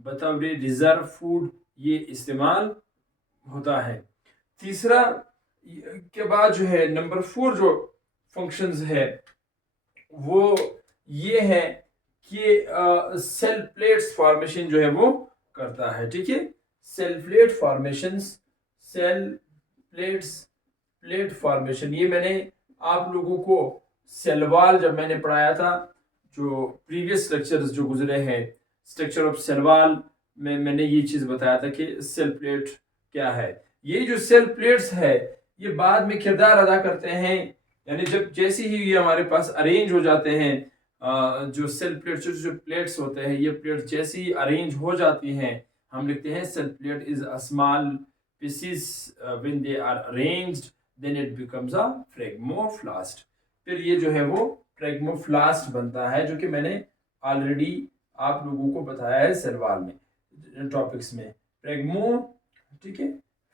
बतौर reserve food ये इस्तेमाल होता है। तीसरा के बाद जो है नंबर 4 जो फंक्शंस है वो ये है कि सेल प्लेट्स फॉर्मेशन जो है वो करता है। ठीक है, cell plate formations, cell plate formation, ये मैंने आप लोगों को सेल वॉल जब मैंने पढ़ाया था, जो प्रीवियस लेक्चर्स जो गुजरे हैं स्ट्रक्चर ऑफ सेल वॉल में, मैंने ये चीज़ बताया था कि सेल प्लेट क्या है। ये जो सेल प्लेट्स है ये बाद में किरदार अदा करते हैं, यानी जब जैसे ही ये हमारे पास अरेंज हो जाते हैं, जो सेल प्लेट्स जो प्लेट्स होते हैं, ये प्लेट्स जैसे ही अरेंज हो जाती हैं, हम लिखते हैं cell plate is a small pieces when they are arranged then it becomes a phragmoplast. फिर ये जो है वो फ्रेगमोप्लास्ट बनता है, जो कि मैंने ऑलरेडी आप लोगों को बताया है सेल वॉल में टॉपिक्स में। फ्रेगमो, ठीक है,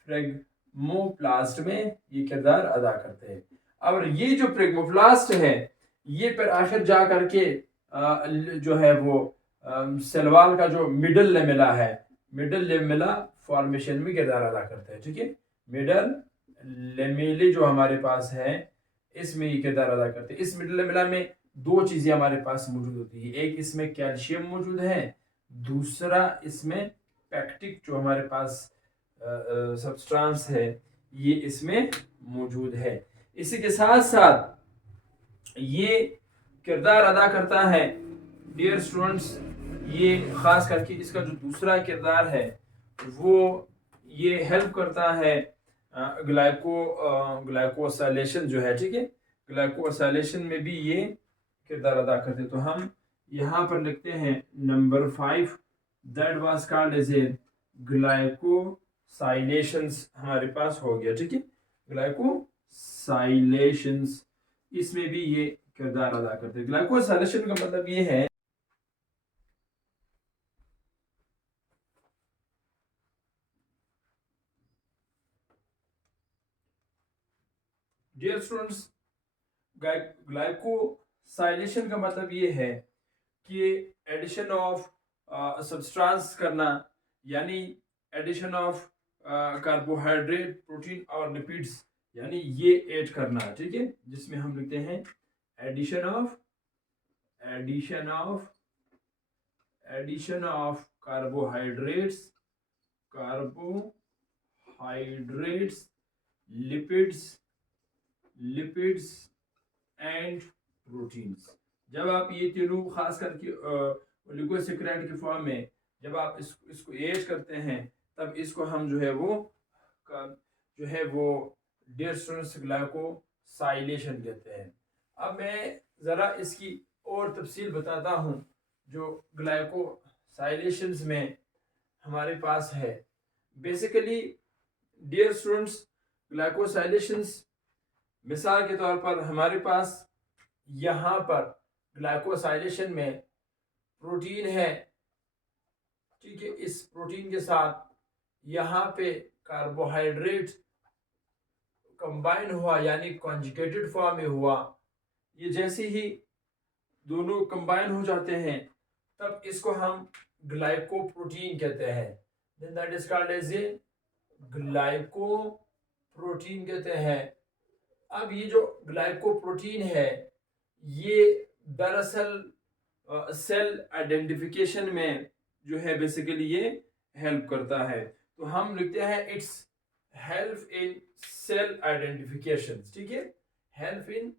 फ्रेगमोप्लास्ट में ये किरदार अदा करते हैं। और ये जो फ्रेगमोप्लास्ट है ये फिर आखिर जा करके जो है वो सेल वॉल का जो मिडल लेमेला है, मिडल लेमेला फॉर्मेशन में किरदार अदा करता है। ठीक है, मिडल लेमेले जो हमारे पास है इसमें ये किरदार अदा करते हैं। इस मिडल लेमेला में दो चीजें हमारे पास मौजूद होती है, एक इसमें कैल्शियम मौजूद है, दूसरा इसमें पैक्टिक जो हमारे पास सब्सटेंस है ये इसमें मौजूद है। इसी के साथ साथ ये किरदार अदा करता है डियर स्टूडेंट्स, ये खास करके इसका जो दूसरा किरदार है वो ये हेल्प करता है ग्लाइकोसाइलेशन जो है। ठीक है, ग्लाइकोसाइलेशन में भी ये किरदार अदा करते। तो हम यहाँ पर लिखते हैं number 5 that was called as a glycosylations हमारे पास हो गया। ठीक है, ग्लाइकोसाइलेशंस इसमें भी ये किरदार अदा करते हैं। ग्लाइकोसाइलेशन का मतलब ये है डियर स्टूडेंट्स, ग्लाइकोसाइलेशन का मतलब ये है कि एडिशन ऑफ सब्सटेंस करना, यानी एडिशन ऑफ कार्बोहाइड्रेट, प्रोटीन और लिपिड्स, यानी ये ऐड करना। ठीक है, जिसमें हम लिखते हैं addition of carbohydrates, lipids and proteins. जब आप ये तीनों खास करके ओलिगोसैकेराइड के फॉर्म में जब आप इसको ऐड करते हैं तब इसको हम जो है वो डियर स्टूडेंट्स ग्लाइकोसाइलेशन कहते हैं। अब मैं ज़रा इसकी और तफसील बताता हूँ जो ग्लाइकोसाइलेशंस में हमारे पास है। बेसिकली डियर स्टूडेंट्स, ग्लाइकोसाइलेशंस मिसाल के तौर पर हमारे पास यहाँ पर ग्लाइकोसाइलेशन में प्रोटीन है। ठीक है, इस प्रोटीन के साथ यहाँ पे कार्बोहाइड्रेट कंबाइन हुआ, यानी कॉन्जुगेटेड फॉर्म में हुआ। ये जैसे ही दोनों कंबाइन हो जाते हैं तब इसको हम ग्लाइकोप्रोटीन कहते हैं। Then that is called as a glycoprotein कहते हैं। अब ये जो ग्लाइकोप्रोटीन है ये दरअसल सेल आइडेंटिफिकेशन में जो है बेसिकली ये हेल्प करता है। तो हम लिखते हैं its help in cell identification. ठीक है, हेल्प इन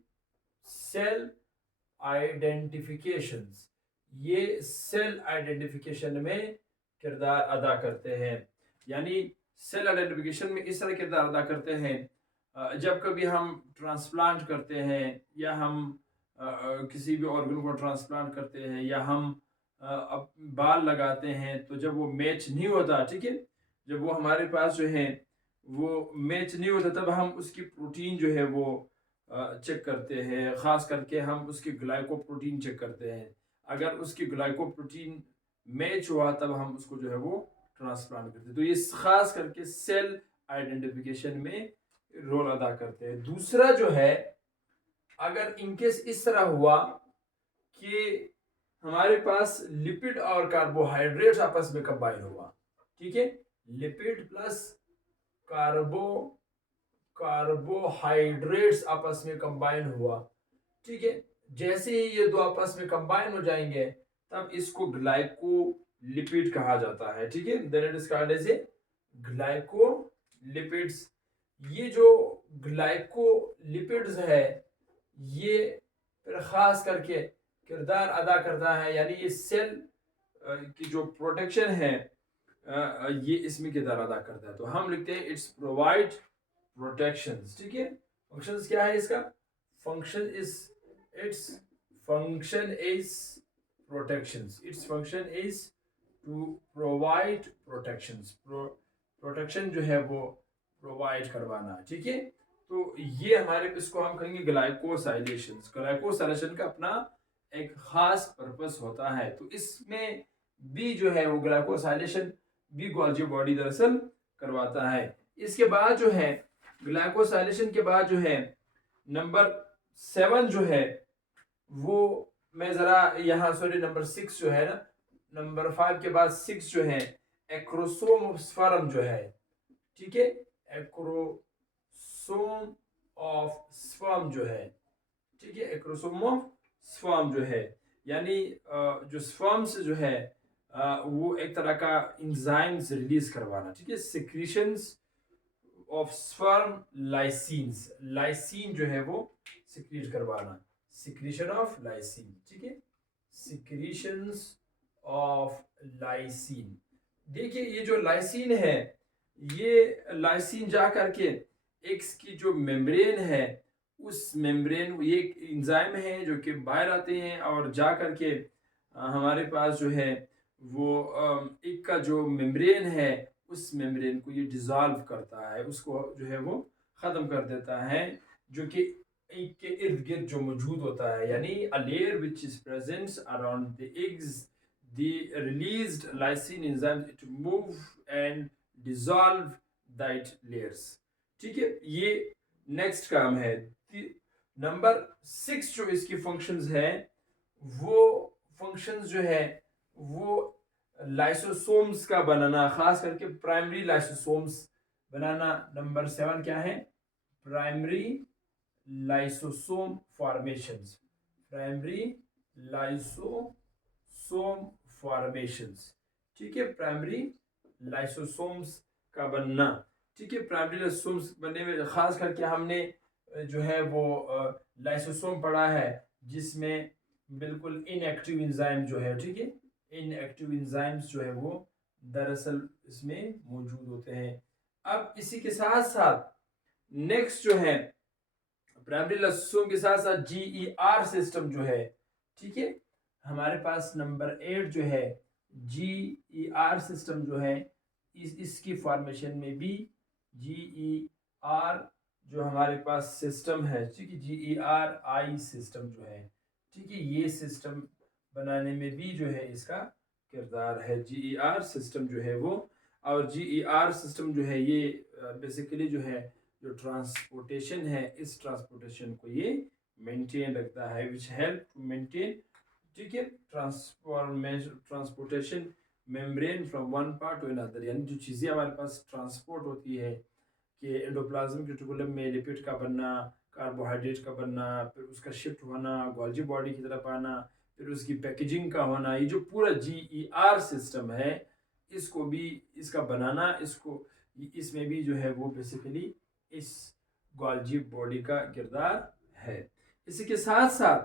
सेल आइडेंटिफिकेशंस, ये सेल आइडेंटिफिकेशन में किरदार अदा करते हैं। यानी सेल आइडेंटिफिकेशन में इस तरह किरदार अदा करते हैं, जब कभी हम ट्रांसप्लांट करते हैं या हम किसी भी ऑर्गन को ट्रांसप्लांट करते हैं या हम अब बाल लगाते हैं, तो जब वो मैच नहीं होता, ठीक है, जब वो हमारे पास जो है वो मैच नहीं होता तब हम उसकी प्रोटीन जो है वो चेक करते हैं। ख़ास करके हम उसकी ग्लाइकोप्रोटीन चेक करते हैं। अगर उसकी ग्लाइकोप्रोटीन मैच हुआ तब हम उसको जो है वो ट्रांसप्लांट करते हैं। तो ये ख़ास करके सेल आइडेंटिफिकेशन में रोल अदा करते हैं। दूसरा जो है, अगर इनकेस इस तरह हुआ कि हमारे पास लिपिड और कार्बोहाइड्रेट्स आपस में कंबाइन हुआ, ठीक है, लिपिड प्लस कार्बोहाइड्रेट्स आपस में कंबाइन हुआ, ठीक है। जैसे ही ये दो आपस में कंबाइन हो जाएंगे तब इसको ग्लाइकोलिपिड कहा जाता है, ठीक है। Then it is called as a glycolipids. ये जो ग्लाइकोलिपिड्स है ये फिर खास करके किरदार अदा करता है, यानी ये सेल की जो प्रोटेक्शन है ये इसमें किरदार अदा करता है। तो हम लिखते हैं इट्स प्रोवाइड प्रोटेक्शंस, ठीक है। फंक्शंस क्या है इसका? Function is its function is protections, its function is to provide protections, protection जो है वो प्रोवाइड करवाना, ठीक है। तो ये हमारे इसको हम कहेंगे ग्लाइकोसाइलेशन। ग्लाइकोसाइलेशन का अपना एक खास पर्पस होता है, तो इसमें भी जो है वो ग्लाइकोसाइलेशन भी गोल्जी बॉडी दरअसल करवाता है। इसके बाद जो है ग्लाइकोसाइलेशन के बाद जो है नंबर 7 जो है वो मैं जरा यहाँ सॉरी नंबर 6 जो है ना, नंबर 5 के बाद 6 जो है एक्रोसोम ऑफ स्पर्म जो है, ठीक है, एक्रोसोम ऑफ स्पर्म जो है, ठीक है, एक्रोसोम ऑफ स्पर्म जो है, यानी जो स्पर्म से जो है वो एक तरह का इंजाइम्स रिलीज करवाना, ठीक है, secretions of sperm lysines, lysine जो है वो सिक्रीट करवाना, सिक्रीशन ऑफ लाइसिन, ठीक है, सिक्रीशंस ऑफ लाइसिन। देखिए ये जो लाइसिन है ये लाइसिन जा करके एक्स की जो मेम्ब्रेन है उस मेम्ब्रेन, ये इंजाइम है जो कि बाहर आते हैं और जा करके हमारे पास जो है वो एक का जो मेम्ब्रेन है उस मेम्ब्रेन को ये डिजॉल्व करता है, उसको जो है वो ख़त्म कर देता है, जो कि एक के इर्द गिर्द जो मौजूद होता है, यानी a layer which is present around the eggs, the released lysine enzymes it move and dissolve that layers, ठीक है। ये नेक्स्ट काम है। नंबर 6 जो इसकी फंक्शंस है वो फंक्शंस जो है वो लाइसोसोम्स का बनाना, खास करके प्राइमरी लाइसोसोम्स बनाना। नंबर 7 क्या है? Primary lysosome formations, primary lysosome formations, ठीक है, प्राइमरी लाइसोसोम्स का बनना, ठीक है। प्राइमरी लाइसोसोम्स बनने में खास करके हमने जो है वो लाइसोसोम पढ़ा है जिसमें बिल्कुल इनएक्टिव एंजाइम जो है, ठीक है, इनएक्टिव एंजाइम्स जो है वो दरअसल इसमें मौजूद होते हैं। अब इसी के साथ साथ नेक्स्ट जो है प्राइमरी लाइसोसोम के साथ साथ GER सिस्टम जो है, ठीक है, हमारे पास नंबर 8 जो है GER सिस्टम जो है इसकी फॉर्मेशन में भी GER जो हमारे पास सिस्टम है, ठीक है, GERI सिस्टम जो है, ठीक है, ये सिस्टम बनाने में भी जो है इसका किरदार है, GER सिस्टम जो है वो। और GER सिस्टम जो है ये बेसिकली जो है जो ट्रांसपोर्टेशन है इस ट्रांसपोर्टेशन को ये मेंटेन रखता है, विच हेल्प टू मेंटेन, ठीक है, transportation membrane from one part two another, यानी जो चीज़ें हमारे पास ट्रांसपोर्ट होती है कि एंडोप्लाज्मिक रेटिकुलम में लिपिड का बनना, कार्बोहाइड्रेट का बनना, फिर उसका शिफ्ट होना गोल्जी बॉडी की तरफ आना, फिर उसकी पैकेजिंग का होना, ये जो पूरा GER सिस्टम है इसको भी इसका बनाना, इसको इसमें भी जो है वो बेसिकली इस गोल्जी बॉडी का किरदार है। इसी के साथ साथ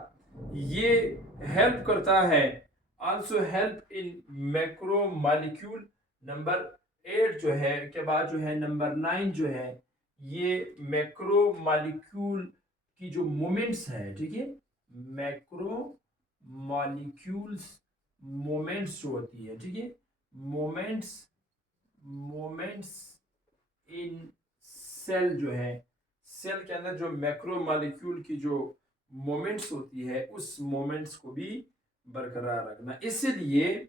ये हेल्प करता है, also help in macro molecule. Number 8 जो है के बाद जो है नंबर 9 जो है ये मैक्रो मॉलिक्यूल की जो मोमेंट्स है, ठीक है, मैक्रो मॉलिक्यूल्स मोमेंट्स जो होती है, ठीक है, मोमेंट्स इन सेल जो है, सेल के अंदर जो मैक्रो मॉलिक्यूल की जो मोमेंट्स होती है उस मोमेंट्स को भी बरकरार रखना। इसलिए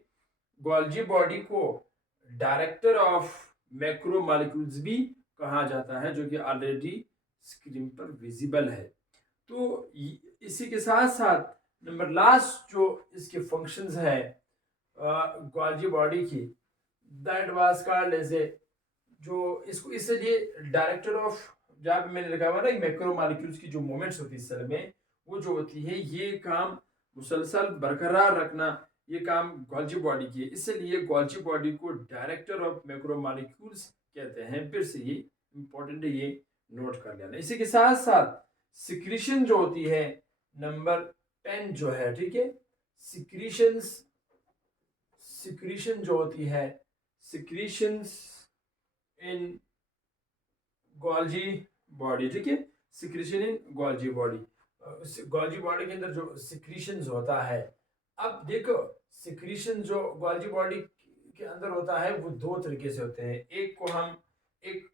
गोल्जी बॉडी को डायरेक्टर ऑफ मैक्रो मॉलिक्यूल्स भी कहा जाता है, जो कि ऑलरेडी स्क्रीन पर विजिबल है। तो इसी के साथ साथ नंबर लास्ट जो इसके फंक्शंस है गोल्जी बॉडी की, that was called as a, जो इसको इसलिए डायरेक्टर ऑफ, जहाँ पे मैंने लिखा हुआ ना मैक्रो मॉलिक्यूल्स की जो मूवमेंट्स होती है सेल में, वो जो होती है ये काम मुसलसल बरकरार रखना, ये काम गोल्जी बॉडी की है, इसलिए गोल्जी बॉडी को डायरेक्टर ऑफ मैक्रो मॉलिक्यूल्स कहते हैं। फिर से ये इंपॉर्टेंट है, ये नोट कर लेना। इसी के साथ साथ सिक्रीशन जो होती है नंबर 10 जो है, ठीक है, सिक्रीशन जो होती है, सिक्रीशंस इन गोल्जी बॉडी, ठीक है, सिक्रीशन इन गोल्जी बॉडी, गोल्जी बॉडी के अंदर जो सिक्रीशंस होता है। अब देखो सिक्रीशन जो गोल्जी बॉडी के अंदर होता है वो दो तरीके से होते हैं। एक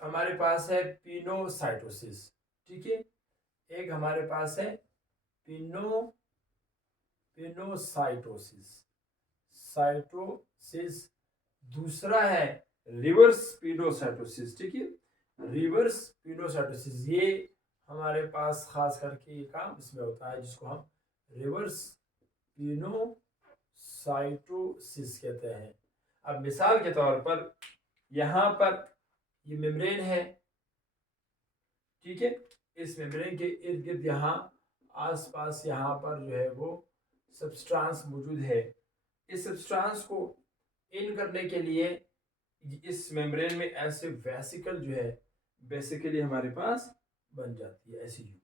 हमारे पास है पिनोसाइटोसिस, ठीक है, एक हमारे पास है साइटोसिस, दूसरा है रिवर्स पिनोसाइटोसिस, ठीक है, रिवर्स पिनोसाइटोसिस। ये हमारे पास खास करके ये काम इसमें होता है जिसको हम रिवर्स पिनोसाइटोसिस कहते हैं। अब मिसाल के तौर पर यहाँ पर ये मेम्ब्रेन है, ठीक है, इस मेम्ब्रेन के इर्द गिर्द यहाँ आसपास यहाँ पर जो है वो सब्सटेंस मौजूद है। इस सब्सटेंस को इन करने के लिए इस मेम्ब्रेन में ऐसे वेसिकल जो है बेसिकली हमारे पास बन जाती है, ऐसी जो,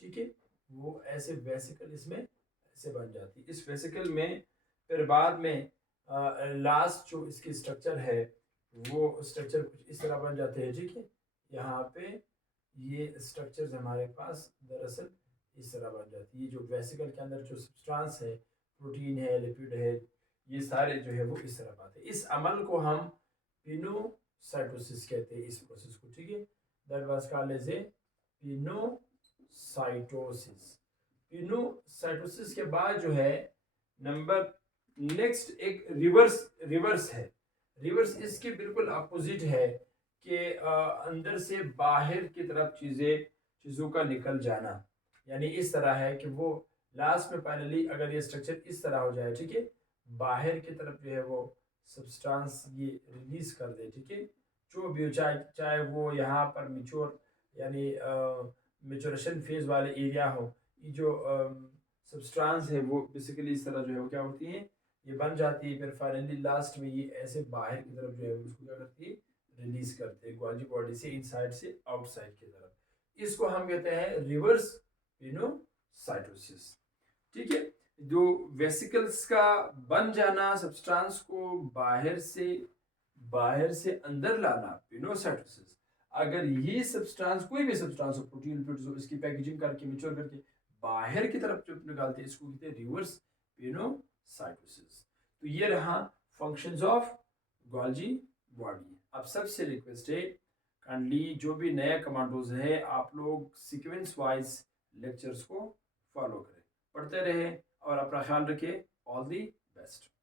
ठीक है, वो ऐसे वेसिकल इसमें ऐसे बन जाती है। इस वेसिकल में फिर बाद में लास्ट जो इसकी स्ट्रक्चर है वो स्ट्रक्चर कुछ इस तरह बन जाते हैं, ठीक है, यहाँ पे ये स्ट्रक्चर्स हमारे पास दरअसल इस तरह बन जाती है। ये जो वेसिकल के अंदर जो सब्सटेंस है, प्रोटीन है, लिपिड है, ये सारे जो है वो इस तरह बात है। इस अमल को हम पिनोसाइटोसिस कहते हैं, इस प्रोसेस को, ठीक है, that was called as a pinocytosis. Pinocytosis के बाद जो है नंबर नेक्स्ट एक रिवर्स है। रिवर्स इसके बिल्कुल अपोजिट है कि अंदर से बाहर की तरफ चीज़ों का निकल जाना, यानी इस तरह है कि वो लास्ट में फाइनली अगर ये स्ट्रक्चर इस तरह हो जाए, ठीक है, बाहर की तरफ जो है वो सब्सटेंस ये रिलीज कर दे, ठीक है, जो भी हो, चाहे वो यहाँ पर मिच्योर यानी मेचुरेशन फेज वाले एरिया हो, ये जो सब्सटेंस है वो बेसिकली इस तरह जो है वो क्या होती है, ये बन जाती है। फिर फाइनली लास्ट में ये ऐसे बाहर की तरफ जो है उसको क्या करती है, रिलीज करते हैं गोल्जी बॉडी से, इनसाइड से आउटसाइड की तरफ। इसको हम कहते हैं रिवर्स पिनोसाइटोसिस, ठीक है। जो वेसिकल्स का बन जाना, सब्सटेंस को बाहर से अंदर लाना, पिनोसाइटोसिस। अगर ये सब्सटेंस कोई भी सब्सटेंस हो, प्रोटीन लिपिड्स, इसकी पैकेजिंग करके मैच्योर करके बाहर की तरफ जो निकालते हैं, इसको कहते हैं रिवर्स पिनोसाइटोसिस। तो ये रहा फंक्शंस ऑफ गोल्जी बॉडी। अब सबसे रिक्वेस्ट है काइंडली जो भी नया कमांडोज है आप लोग सीक्वेंस वाइज लेक्चर्स को फॉलो करें, पढ़ते रहे और अपना ख्याल रखिए। All the best.